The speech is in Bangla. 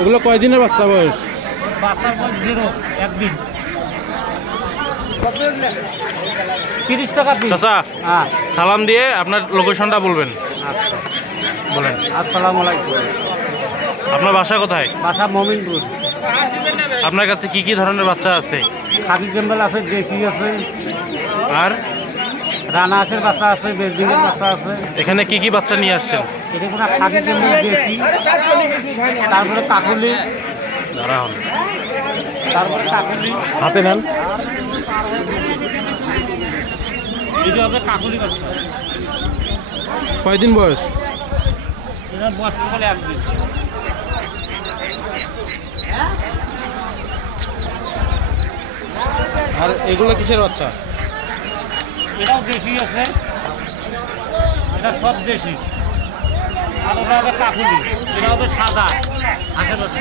এগুলো কয়দিনের বাচ্চা বয়স? বাচ্চার বয়স 0 একদিন। 30 টাকা পিস। চাচা হ্যাঁ সালাম দিয়ে আপনার লোকেশনটা বলবেন। আচ্ছা বলেন। আসসালামু আলাইকুম। আপনার বাসা কোথায়? বাসা মমিনপুর। আপনার কাছে কি কি ধরনের বাচ্চা আছে? খাকি ক্যাম্বেল আছে, দেশি আছে, আর রানা হাঁসের বাচ্চা আছে, বেলজিংয়ের বাচ্চা আছে। এখানে কি কি বাচ্চা নিয়ে আসছেন? এটা কোনো খাকি ক্যাম্বেল দেশি, তারপরে কাকুলি, দাঁড়ান তারপরে কাকুলি, হাতে নেন। এটা হবে কাকুলি বাচ্চা। কয়দিন বয়স? এটা বয়স বলে একদিন। আর এগুলো কিসের বাচ্চা? এটাও দেশি আছে, এটা সব দেশি। আর ওটা হবে কাকুলি, এটা হবে সাদা হাঁসের বাচ্চা।